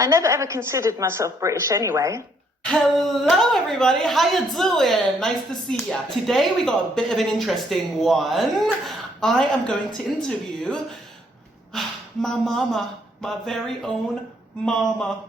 I never ever considered myself British anyway. Hello everybody, how you doing? Nice to see ya. Today we got a bit of an interesting one. I am going to interview my mama, my very own mama.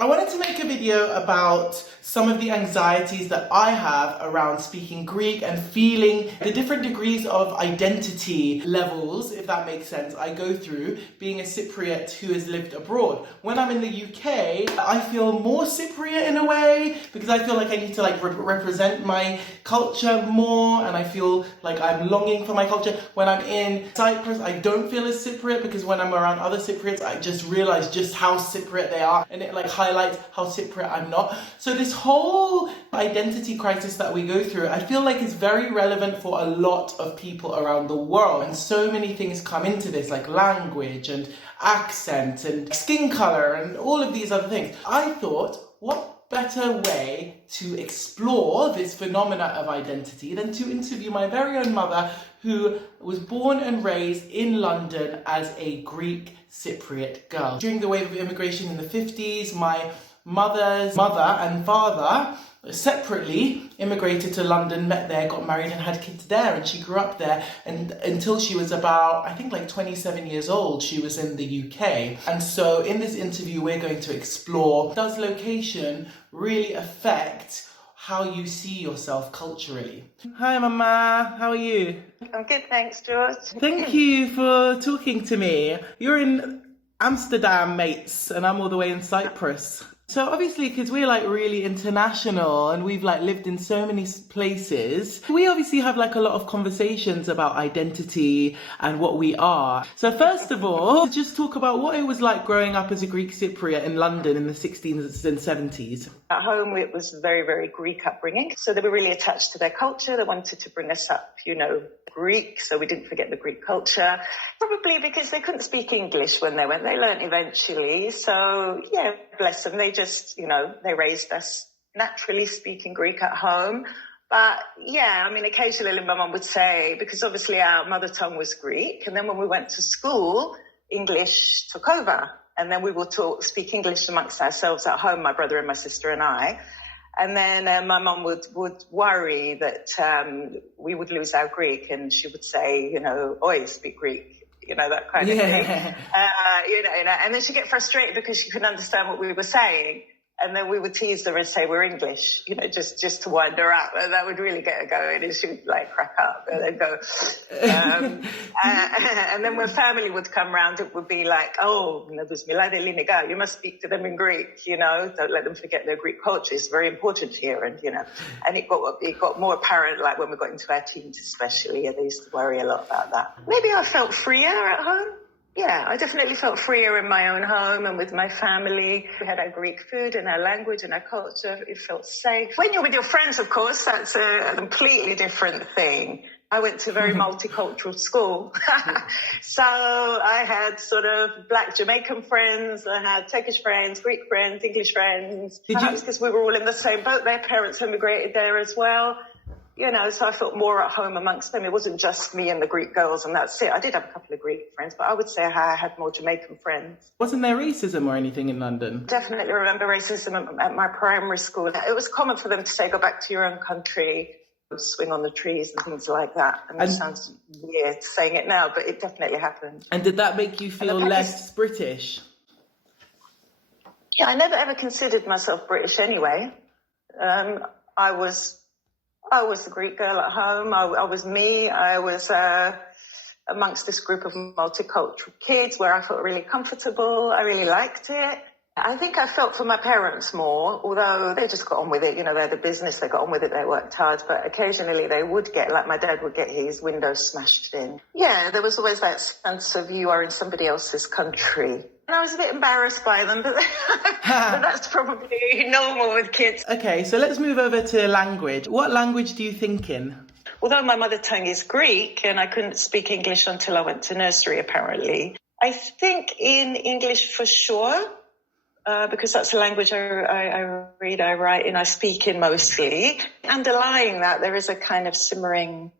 I wanted to make a video about some of the anxieties that I have around speaking Greek and feeling the different degrees of identity levels, if that makes sense, I go through being a Cypriot who has lived abroad. When I'm in the UK, I feel more Cypriot in a way because I feel like I need to represent my culture more, and I feel like I'm longing for my culture. When I'm in Cyprus, I don't feel as Cypriot because when I'm around other Cypriots, I just realize just how Cypriot they are, and it highlights how Cypriot I'm not. So this whole identity crisis that we go through, I feel like is very relevant for a lot of people around the world. And so many things come into this, like language and accent and skin color and all of these other things. I thought, what better way to explore this phenomena of identity than to interview my very own mother, who was born and raised in London as a Greek Cypriot girl. During the wave of immigration in the 50s, my mother's mother and father separately immigrated to London, met there, got married and had kids there, and she grew up there, and until she was about, I think, like 27 years old, she was in the UK. And so in this interview we're going to explore, does location really affect how you see yourself culturally? Hi Mama, how are you? I'm good, thanks, George. Thank you for talking to me. You're in Amsterdam, mates, and I'm all the way in Cyprus. So obviously, because we're really international and we've lived in so many places, we obviously have a lot of conversations about identity and what we are. So first of all, just talk about what it was like growing up as a Greek Cypriot in London in the 60s and 70s. At home, it was very, very Greek upbringing. So they were really attached to their culture. They wanted to bring us up, Greek, so we didn't forget the Greek culture. Probably because they couldn't speak English when they went. They learned eventually. So, yeah, bless them. They just, they raised us naturally speaking Greek at home. But, yeah, occasionally my mum would say, because obviously our mother tongue was Greek, and then when we went to school, English took over. And then we would speak English amongst ourselves at home, my brother and my sister and I. And then my mum would worry that we would lose our Greek, and she would say, always speak Greek, that kind of thing. And then she'd get frustrated because she couldn't understand what we were saying. And then we would tease her and say we're English, just to wind her up. And that would really get her going, and she would crack up and then go. And then when family would come round, it would be like, oh, you must speak to them in Greek, don't let them forget their Greek culture. It's very important here. And it got more apparent when we got into our teens especially. They used to worry a lot about that. Maybe I felt freer at home. Yeah, I definitely felt freer in my own home and with my family. We had our Greek food and our language and our culture. It felt safe. When you're with your friends, of course, that's a completely different thing. I went to a very multicultural school. So I had sort of black Jamaican friends. I had Turkish friends, Greek friends, English friends. Perhaps because we were all in the same boat. Their parents immigrated there as well. So I felt more at home amongst them. It wasn't just me and the Greek girls and that's it. I did have a couple of Greek friends, but I would say I had more Jamaican friends. Wasn't there racism or anything in London? Definitely remember racism at my primary school. It was common for them to say, go back to your own country, swing on the trees and things like that. And it sounds weird saying it now, but it definitely happened. And did that make you feel less British? Yeah, I never ever considered myself British anyway. I was the Greek girl at home. I was me. I was amongst this group of multicultural kids where I felt really comfortable. I really liked it. I think I felt for my parents more, although they just got on with it. They had a business, they got on with it, they worked hard. But occasionally they would get, my dad would get his window smashed in. Yeah, there was always that sense of you are in somebody else's country. And I was a bit embarrassed by them, but that's probably normal with kids. Okay, so let's move over to language. What language do you think in? Although my mother tongue is Greek and I couldn't speak English until I went to nursery, apparently, I think in English for sure, because that's a language I read, I write, and I speak in mostly. Underlying that, there is a kind of simmering,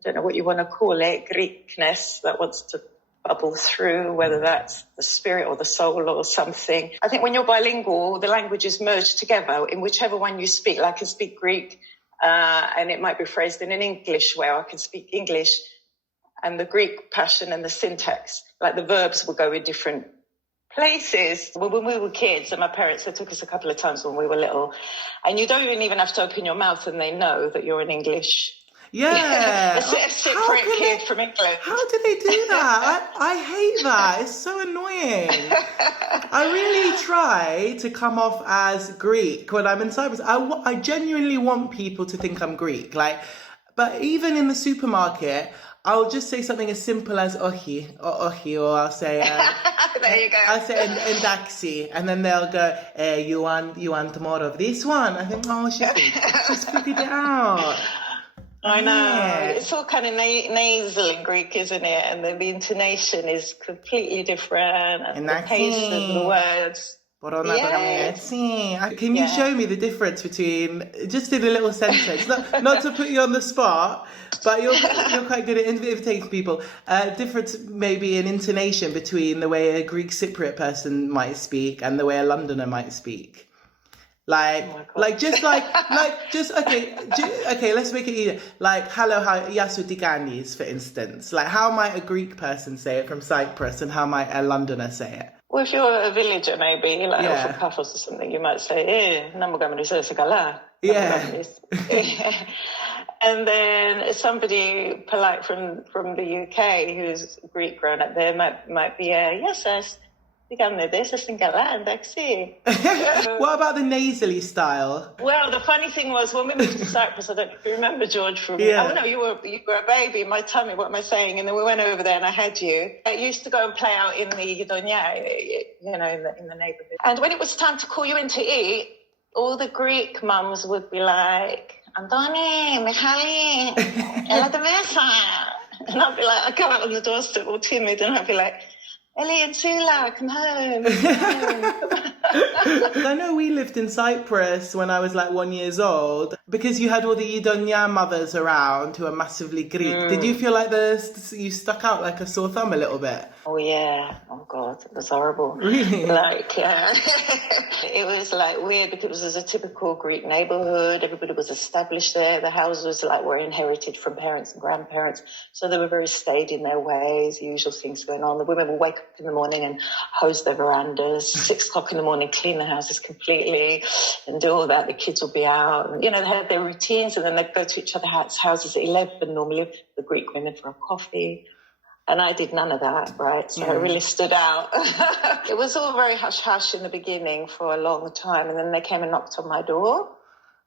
I don't know what you want to call it, Greekness that wants to bubble through, whether that's the spirit or the soul or something. I think when you're bilingual, the languages merge together in whichever one you speak. Like I can speak Greek, and it might be phrased in an English way, or I can speak English, and the Greek passion and the syntax, like the verbs will go in different places. When we were kids, and my parents, they took us a couple of times when we were little, and you don't even have to open your mouth and they know that you're in English. Yeah. A Cypriot kid from England. How do they do that? I hate that. It's so annoying. I really try to come off as Greek when I'm in Cyprus. I genuinely want people to think I'm Greek. But even in the supermarket, I'll just say something as simple as ohi, or I'll say... there you go. I'll say endaxi, and then they'll go, you want more of this one? I think, oh, she's figured it out. I know. Yeah. It's all kind of nasal in Greek, isn't it? And then the intonation is completely different. And the pace of the words. Yes. Can you show me the difference between, just in a little sentence, not to put you on the spot, but you're quite good at imitating people, difference maybe in intonation between the way a Greek Cypriot person might speak and the way a Londoner might speak? Okay, let's make it easier. Like, hello, yasu tikanis, for instance. Like, how might a Greek person say it from Cyprus, and how might a Londoner say it? Well, if you're a villager, maybe, like off a Paphos or something, you might say, yeah. And then somebody polite from the UK who's Greek grown up there might be, yes, what about the nasally style? Well, the funny thing was, when we moved to Cyprus, I don't know if you remember, George, oh no, you were a baby in my tummy, what am I saying? And then we went over there and I had you. I used to go and play out in the Idonia, in the neighborhood. And when it was time to call you in to eat, all the Greek mums would be like, Andoni, Michali, Ela de Mesa. And I'd be like, I'd go out on the doorstep all timid, and I'd be like, Ellie and Sula, come home. I know we lived in Cyprus when I was like 1 year old, because you had all the Idonia mothers around who are massively Greek. Did you feel like you stuck out like a sore thumb a little bit? Oh yeah. Oh God, it was horrible. Really? It was like weird because it was a typical Greek neighborhood. Everybody was established there. The houses were inherited from parents and grandparents. So they were very staid in their ways, usual things going on. The women would wake up in the morning and hose their verandas, 6 o'clock in the morning, clean the houses completely and do all that. The kids would be out. And, they had their routines, and then they'd go to each other's houses at 11 normally, the Greek women, for a coffee. And I did none of that, right? So I really stood out. It was all very hush-hush in the beginning for a long time. And then they came and knocked on my door.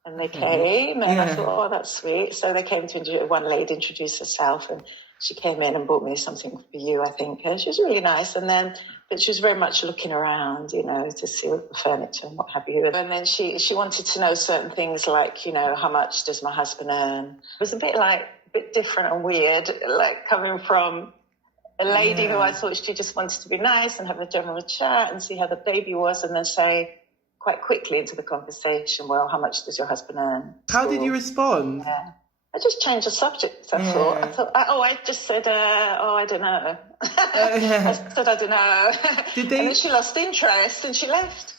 And they came, and I thought, oh, that's sweet. So they came one lady introduced herself, and she came in and bought me something for you, I think. And she was really nice. But she was very much looking around, to see the furniture and what have you. And then she wanted to know certain things like, how much does my husband earn? It was a bit different and weird, like coming from a lady who I thought she just wanted to be nice and have a general chat and see how the baby was, and then say quite quickly into the conversation, well, how much does your husband earn? How did you respond? Yeah. I just changed the subject, I thought. I just said, I don't know. I said, I don't know. And then she lost interest and she left.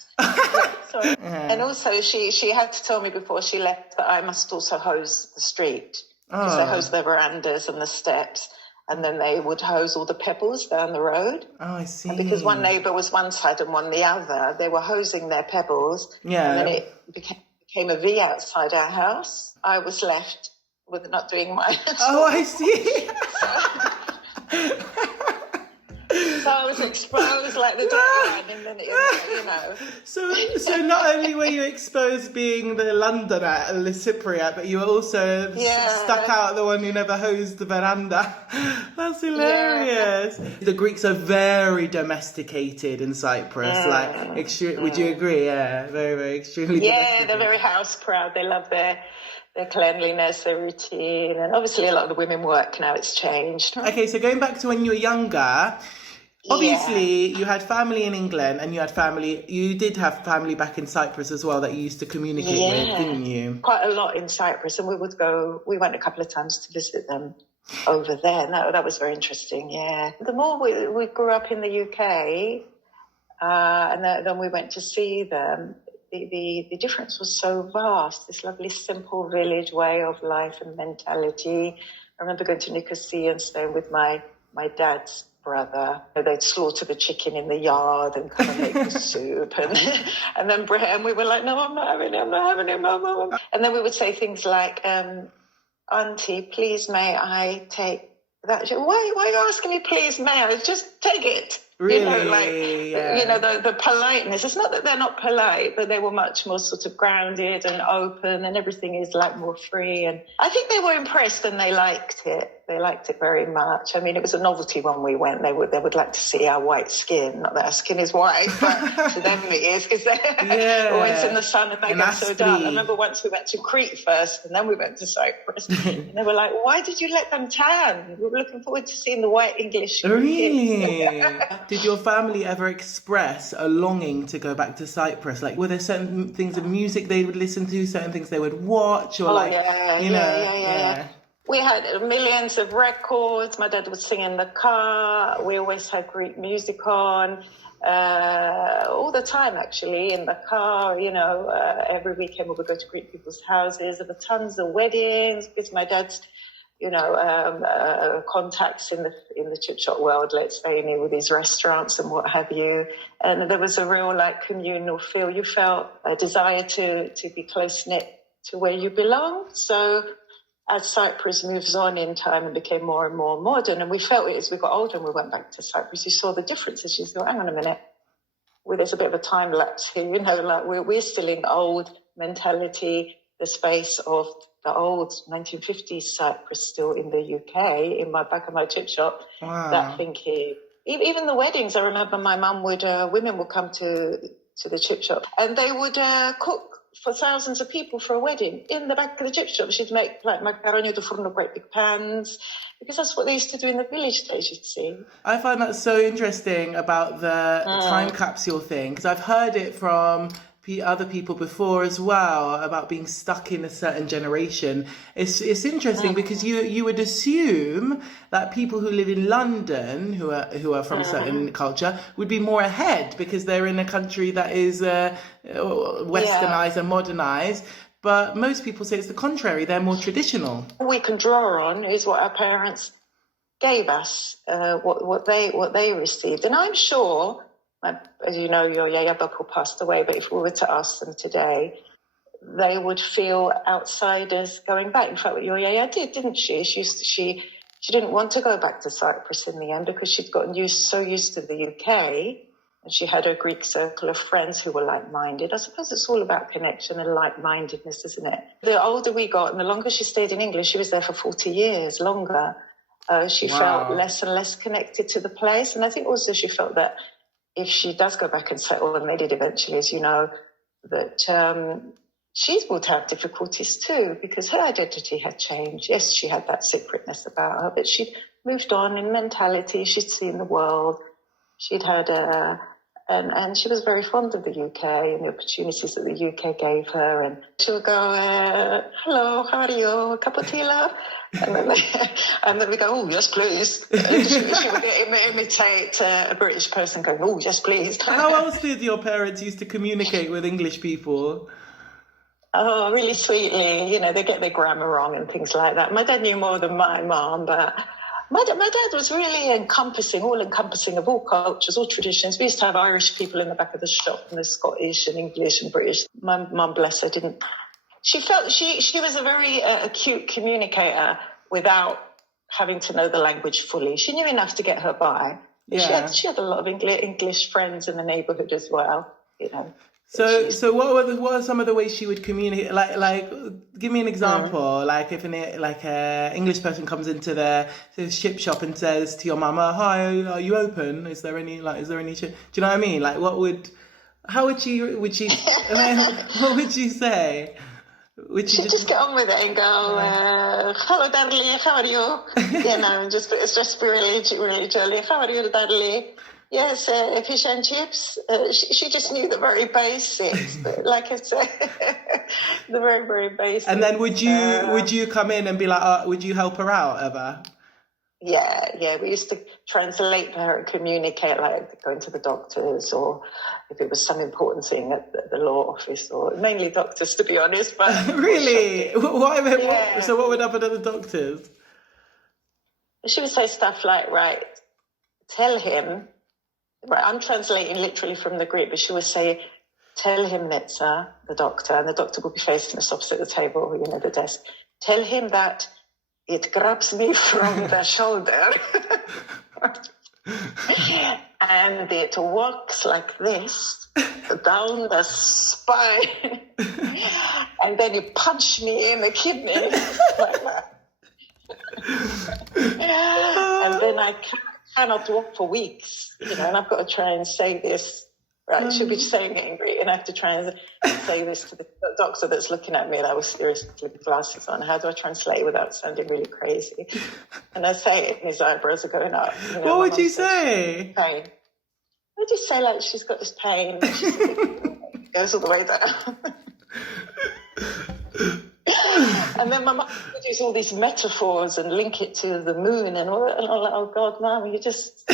Sorry. And also she had to tell me before she left that I must also hose the street. Because they hose their verandas and the steps. And then they would hose all the pebbles down the road. Oh, I see. And because one neighbour was one side and one the other, they were hosing their pebbles. Yeah. And then it became a V outside our house. I was left with not doing my... Oh, I see. So I was exposed like the dog, and then So not only were you exposed being the Londoner, the Cypriot, but you were also stuck out the one who never hosed the veranda. That's hilarious. Yeah. The Greeks are very domesticated in Cyprus. Would you agree? Yeah, very, very extremely. Yeah, they're very house proud. They love their cleanliness, their routine, and obviously a lot of the women work now. It's changed. Okay, so going back to when you were younger. Obviously, you had family in England, and you did have family back in Cyprus as well that you used to communicate with, didn't you? Quite a lot in Cyprus, and we went a couple of times to visit them. over there. That was very interesting, yeah. The more we grew up in the UK, and then we went to see them, the difference was so vast, this lovely simple village way of life and mentality. I remember going to Nicosia and staying with my dad's brother. They'd slaughter the chicken in the yard and come and make the soup. And then we were like, no, I'm not having it, Mum. And then we would say things like, Auntie, please may I take that? Why are you asking me, please may I? Just take it. Really? The politeness. It's not that they're not polite, but they were much more sort of grounded and open, and everything is like more free. And I think they were impressed and they liked it. They liked it very much. I mean, it was a novelty when we went. They would like to see our white skin. Not that our skin is white, but to them it is, because they're always in the sun and they get so dark. I remember once we went to Crete first and then we went to Cyprus. And they were like, why did you let them tan? We were looking forward to seeing the white English skin. Really? Did your family ever express a longing to go back to Cyprus? Like, were there certain things of music they would listen to, certain things they would watch, or yeah. We had millions of records. My dad would sing in the car. We always had Greek music on all the time, actually, in the car. Every weekend we would go to Greek people's houses. There were tons of weddings because my dad's, contacts in the chip shop world, let's say, with his restaurants and what have you. And there was a real communal feel. You felt a desire to be close knit to where you belong. So as Cyprus moves on in time and became more and more modern, and we felt it as we got older and we went back to Cyprus, you saw the differences. You thought, hang on a minute, there's a bit of a time lapse here, we're still in the old mentality, the space of the old 1950s Cyprus still in the UK, in my back of my chip shop. Wow. That thinking. Even the weddings, I remember my mum women would come to the chip shop and they would cook for thousands of people for a wedding in the back of the chip shop. She'd make macaroni de forno, great big pans, because that's what they used to do in the village days, you'd see. I find that so interesting about the time capsule thing, because I've heard it from other people before as well, about being stuck in a certain generation. It's interesting because you would assume that people who live in London, who are from a certain culture, would be more ahead because they're in a country that is westernized and modernized. But most people say it's the contrary. They're more traditional. All we can draw on is what our parents gave us, what they received. And I'm sure, as you know, your Yaya Bapu passed away, but if we were to ask them today, they would feel outsiders going back. In fact, what your Yaya did, didn't she? She didn't want to go back to Cyprus in the end because she'd gotten so used to the UK, and she had her Greek circle of friends who were like-minded. I suppose it's all about connection and like-mindedness, isn't it? The older we got and the longer she stayed in England, she was there for 40 years, longer. She felt less and less connected to the place. And I think also she felt that if she does go back and settle, and they did eventually, as you know, that she would have difficulties too, because her identity had changed. Yes, she had that Cypriotness about her, but she'd moved on in mentality. She'd seen the world. She'd had and she was very fond of the UK and the opportunities that the UK gave her. And she would go, hello, how are you? A cup of tea, love? And then we go, oh, yes, please. She would imitate a British person going, oh, yes, please. How else did your parents used to communicate with English people? Oh, really sweetly. They get their grammar wrong and things like that. My dad knew more than my mom, but my dad was really all-encompassing of all cultures, all traditions. We used to have Irish people in the back of the shop, and the Scottish and English and British. My mum, bless her, didn't. She felt she was a very acute communicator without having to know the language fully. She knew enough to get her by. Yeah. She had a lot of English friends in the neighbourhood as well, So what are some of the ways she would communicate? Like give me an example. Like if an English person comes into the chip shop and says to your mama, "Hi, are you open? Is there any chip?" Do you know what I mean? Like what would she what would she say? Would she just get on with it and go, hello, darling, how are you? And it's just really, really jolly. How are you, darling? Yes, fish and chips. She just knew the very basics, but like I said, the very, very basics. And then would you come in and be like, would you help her out ever? Yeah. We used to translate for her and communicate, like going to the doctors, or if it was some important thing at the law office, or mainly doctors, to be honest. But Really? Yeah. So what would happen at the doctors? She would say stuff like, right, tell him, right, I'm translating literally from the Greek, but she would say, tell him, Nitsa, the doctor, and the doctor would be facing us opposite the table, the desk. Tell him that it grabs me from the shoulder and it walks like this down the spine and then you punch me in the kidney like that. And then I cannot walk for weeks, and I've got to try and say this. Right, she'll be saying it in Greek, and I have to try and say this to the doctor that's looking at me, and I was seriously with glasses on. How do I translate it without sounding really crazy? And I say it, and his eyebrows are going up. What would you say? Pain. I just say, like, she's got this pain. It goes all the way down. And then my mum would use all these metaphors and link it to the moon and all that. And I'm like, oh, God, Mum, you just...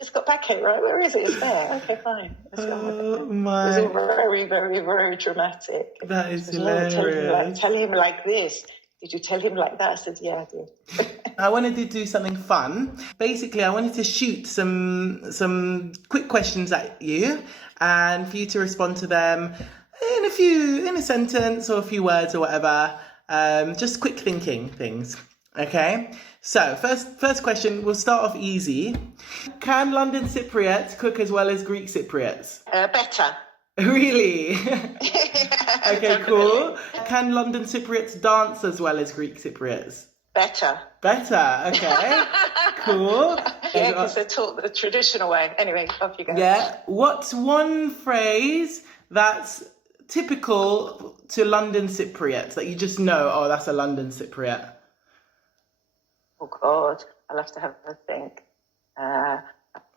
She's got backache, right? Where is it? It's there. Okay, fine. Oh, my. It was all very, very, very dramatic. That is hilarious. Tell him like this. Did you tell him like that? I said, yeah, I did. I wanted to do something fun. Basically, I wanted to shoot some quick questions at you and for you to respond to them in a sentence or a few words or whatever. Just quick thinking things. Okay? So, first question, we'll start off easy. Can London Cypriots cook as well as Greek Cypriots? Better. Really? Yeah, okay, cool. Can London Cypriots dance as well as Greek Cypriots? Better. Okay. Cool. Yeah, because they're taught the traditional way. Anyway, off you go. Yeah. What's one phrase that's typical to London Cypriots that you just know, oh, that's a London Cypriot? Oh, God. I'll have to have a think.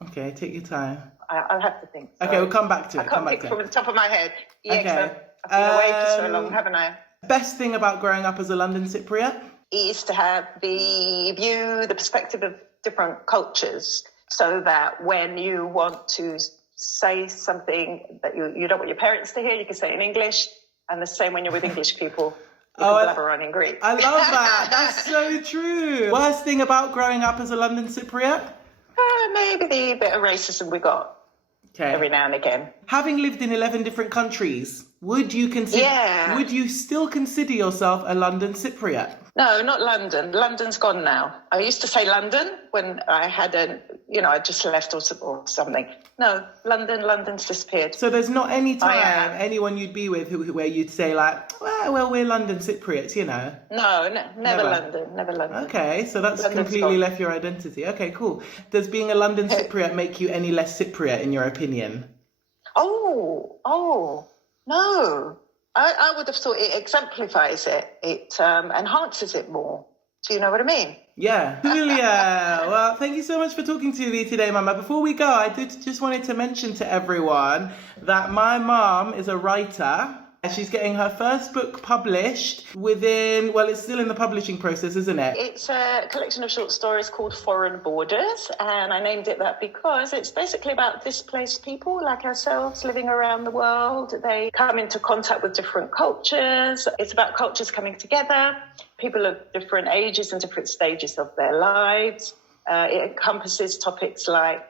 Okay, take your time. I'll have to think. Okay, we'll come back to it. I can't think from the top of my head. Yeah, okay. I've been away for so long, haven't I? Best thing about growing up as a London Cypriot? Is to have the perspective of different cultures, so that when you want to say something that you don't want your parents to hear, you can say it in English, and the same when you're with English people. You can blabber on in Greek. I love that. That's so true. Worst thing about growing up as a London Cypriot? Maybe the bit of racism we got every now and again. Having lived in 11 different countries, would you still consider yourself a London Cypriot? No, not London. London's gone now. I used to say London when I hadn't, I just left or something. No, London's disappeared. So there's not any time anyone you'd be with where you'd say like, well, we're London Cypriots, No, never London. Okay, so that's London's completely gone. Left your identity. Okay, cool. Does being a London Cypriot make you any less Cypriot in your opinion? Oh, no. I would have thought it exemplifies it. It enhances it more. Do you know what I mean? Yeah. Julia, well, thank you so much for talking to me today, Mama. Before we go, I just wanted to mention to everyone that my mom is a writer. She's getting her first book published it's still in the publishing process, isn't it? It's a collection of short stories called Foreign Borders, and I named it that because it's basically about displaced people like ourselves living around the world. They come into contact with different cultures. It's about cultures coming together, people of different ages and different stages of their lives. It encompasses topics like,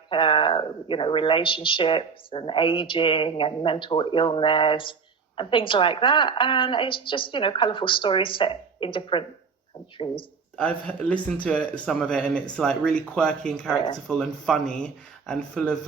relationships and aging and mental illness, and things like that. And it's just, colourful stories set in different countries. I've listened to some of it and it's like really quirky and characterful and funny and full of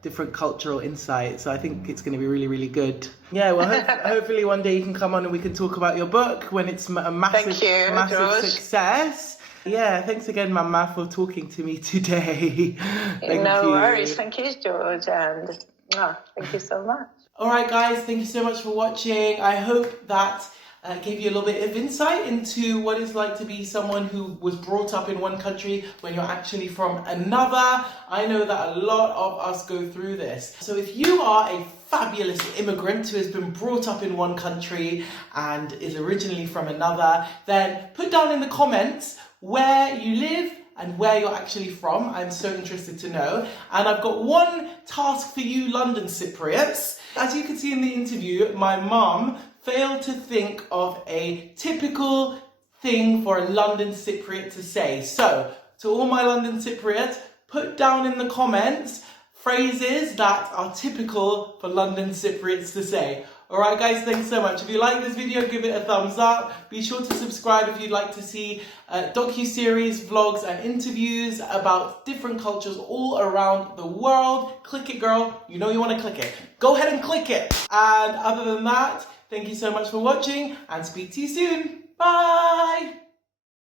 different cultural insights. So I think it's going to be really, really good. Yeah, well, hopefully one day you can come on and we can talk about your book when it's a massive success. Yeah, thanks again, Mama, for talking to me today. No worries. Thank you, George. And thank you so much. All right, guys, thank you so much for watching. I hope that gave you a little bit of insight into what it's like to be someone who was brought up in one country when you're actually from another. I know that a lot of us go through this. So if you are a fabulous immigrant who has been brought up in one country and is originally from another, then put down in the comments where you live and where you're actually from. I'm so interested to know. And I've got one task for you London Cypriots. As you can see in the interview, my mum failed to think of a typical thing for a London Cypriot to say. So, to all my London Cypriots, put down in the comments phrases that are typical for London Cypriots to say. Alright guys, thanks so much. If you like this video, give it a thumbs up. Be sure to subscribe if you'd like to see docu-series, vlogs and interviews about different cultures all around the world. Click it, girl. You know you want to click it. Go ahead and click it. And other than that, thank you so much for watching and speak to you soon. Bye!